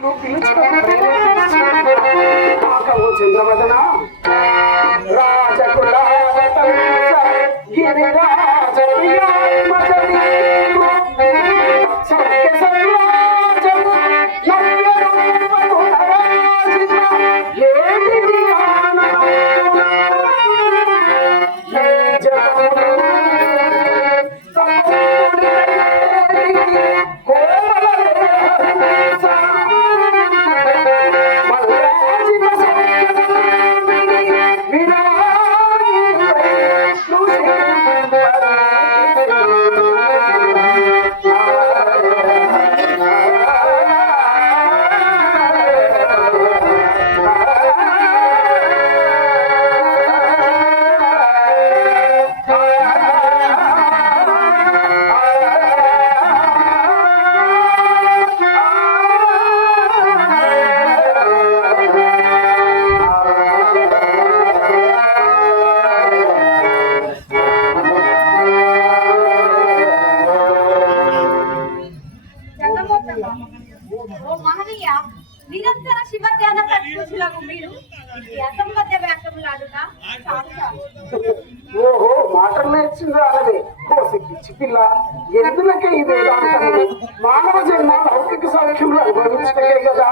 నువ్వు పిలుచుకోకపోయినా ఆకవు చంద్రవదన. మహనీయ నిరంతర శివ ధ్యాన ప్రకృతులకు మీరు అసంబద్ధ వ్యాఖ్యములాడుట చాలు ఓహో మాటలు నేర్చింది అలాగే పిచ్చి పిల్ల ఎందులకే ఈ వేదాంతము? మానవ జన్మ లౌకిక సౌఖ్యములు అనుభవించటే కదా.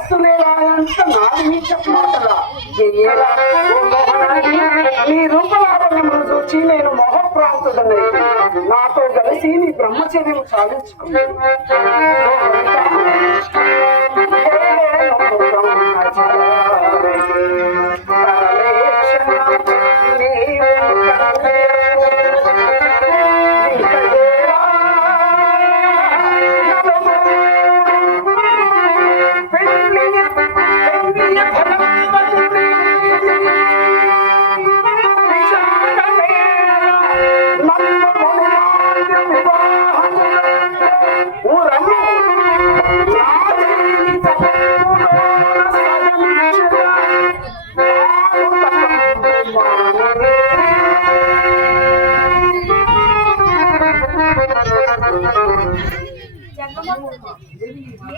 ఈ తపస్సులేలాయంత నాది నీ చెప్పమాటలా ఎయ్యేలా ఓ నీ రూపలాభములను చూచి నేను మొహప్రాంతుడని. నాతో కలిసి నీ బ్రహ్మచర్యం సాధించుకున్నాను.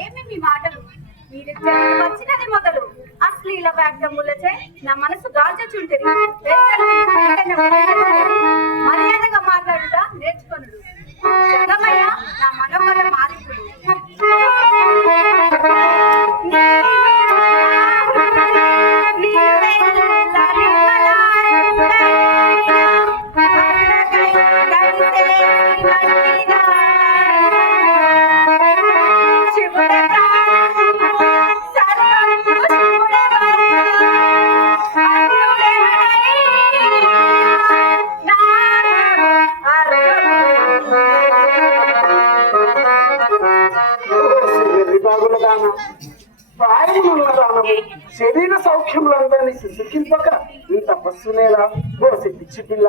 ఏమి మీ మాట దానం ప్రాయమున్న దానము శరీర సౌఖ్యములందరినీ సుఖింపక ఈ తపస్సునేలా ఓసి పిచ్చి పిల్ల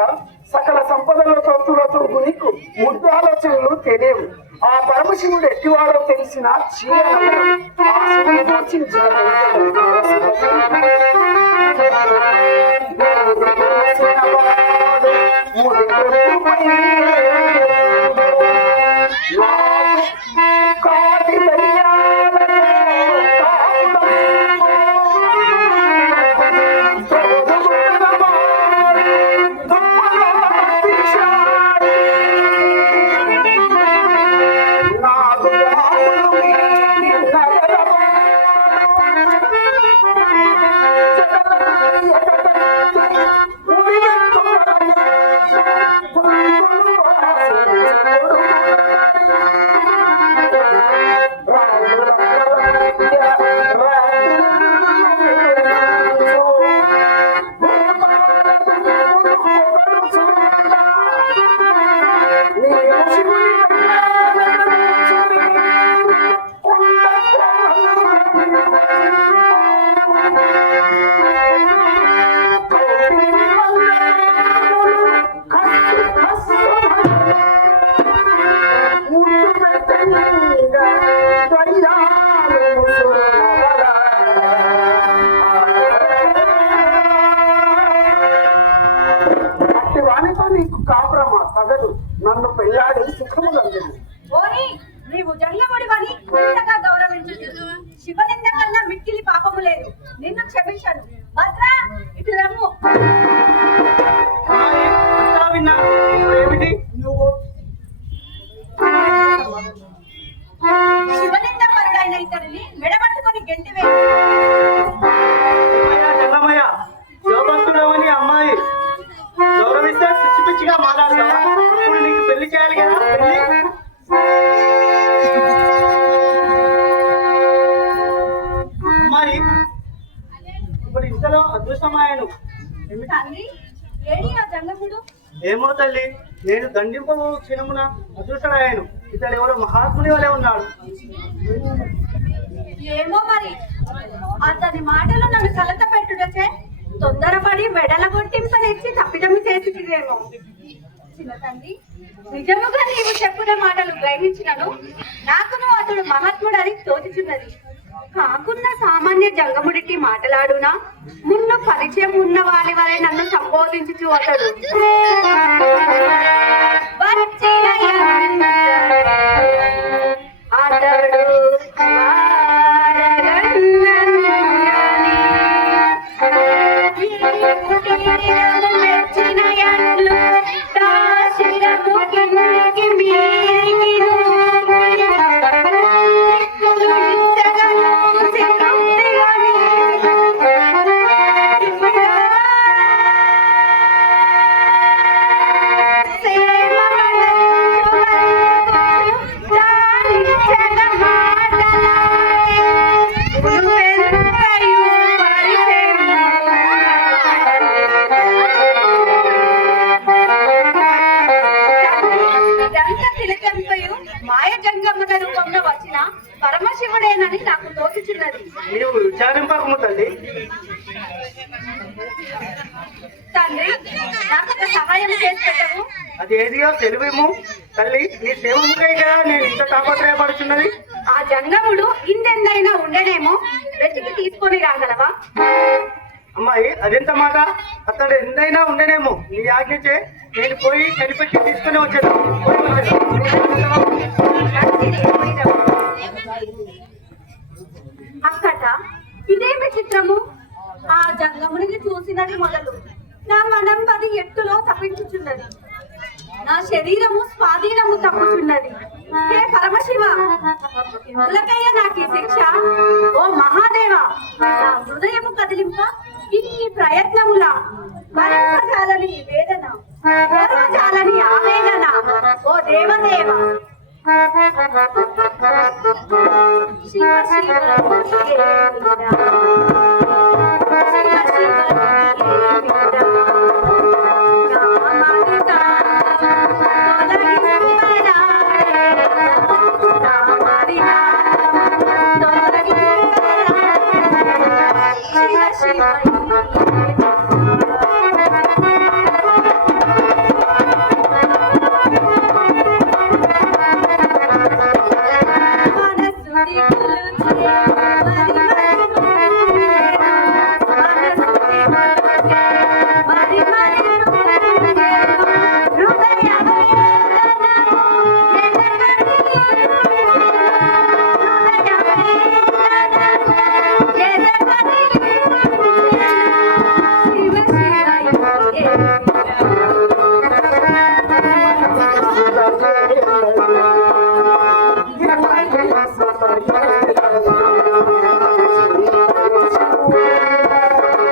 సకల సంపదల తులతో నీకు ముద్దు ఆలోచనలు తెలియవు. ఆ పరమశివుడు ఎట్టివాడో తెలిసిన చీర సాగదు నన్ను దండింపు క్షణమున అదృష్టడు అదృష్టరాయను. ఇతడు ఎవరో మహాత్ముని వలె ఉన్నాడు. ఏమో మరి. అతని మాటలు నన్ను కలత పెట్టుటచే తొందరపడి మెడల గుర్తింపనిచ్చి తప్పిదమ్మి చేసిదేమో చిన్న తండ్రి నిజముగా నీవు చెప్పిన మాటలు గ్రహించినను. నాకును అతడు మహాత్ముడని తోచుచున్నది. కాకున్న సామాన్య జంగముడికి మాటలాడునా? మున్న పరిచయం ఉన్న వారి వలె నన్ను సంబోధించుచు అతడు. పరమశివుడేనని నాకు తోచుచున్నది. నీవు విచారింపకము తల్లి తండ్రి నాకు సహాయం చేసి పెట్టవు. అది ఏదియో తెలివేమో. తల్లి నీ సేవముకై కదా నేను ఇంత తాపత్రయపడుచున్నది. ఆ జంగముడు ఇందెందైనా ఉండనేమో. వెతికి తీసుకొని రాగలవా? అమ్మాయి అదెంత మాట? అతడు ఎంతైనా ఉండనేమో. నీ ఆజ్ఞచే నేను పోయి కనిపెట్టి తీసుకుని వచ్చాను పోయి వచ్చేది. మంచిది, పోయిరావు. అక్కట ఇదేమి చిత్రము? ఆ జంగముని చూసినది మొదలు. నా మనం పది ఎట్టులో తప్పించుచున్నది. నా శరీరము స్వాధీనము తప్పుచున్నది. హే పరమశివ కులకయ్య నాకు ఈ శిక్ష. ఓ మహాదేవ నా హృదయము కదిలింప ఇన్ని ప్రయత్నముల. భరింపజాలని వేదన ఆవేదన. ఓ దేవదేవ శివ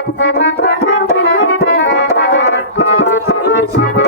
శివ చిన్న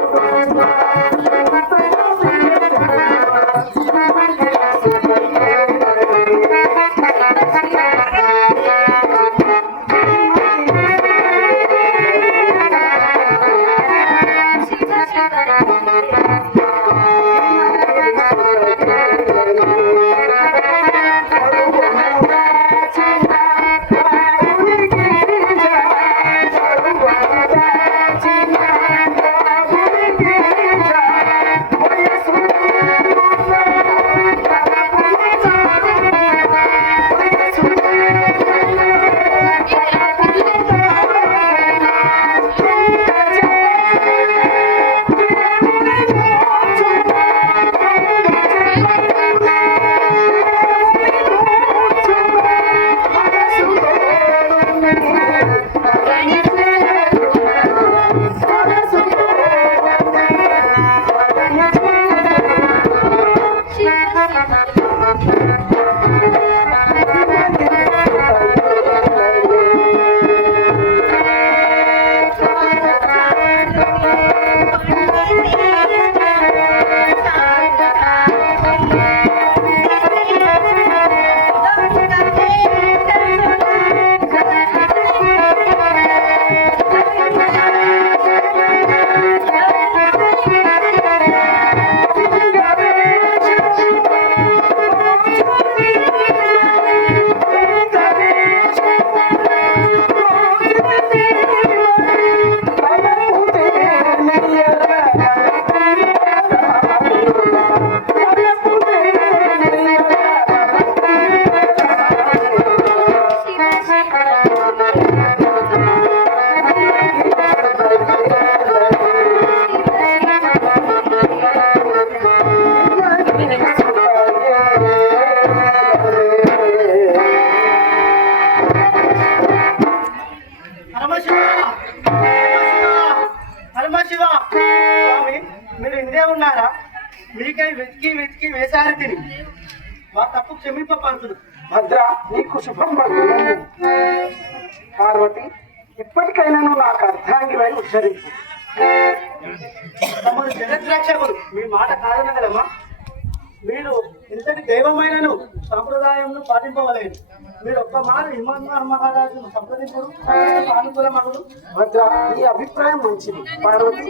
నాకు తప్పు భద్ర నీకు శుభం పడుతుంది పార్వతి ఇప్పటికైనా నువ్వు నాకు అర్థాంగివై ఉచ్చరించు. తమరు జగద్రక్షకుడు మీ మాట కాదనగలమా? మీరు ఇంతటి దైవమైనను సంప్రదాయంను పాటింపవలేదు మీరు ఒక్క మాట హిమన్మార్ మహారాజును సంప్రదించరు సానుకూల మగుడు. భద్ర ఈ అభిప్రాయం మంచిది. పార్వతి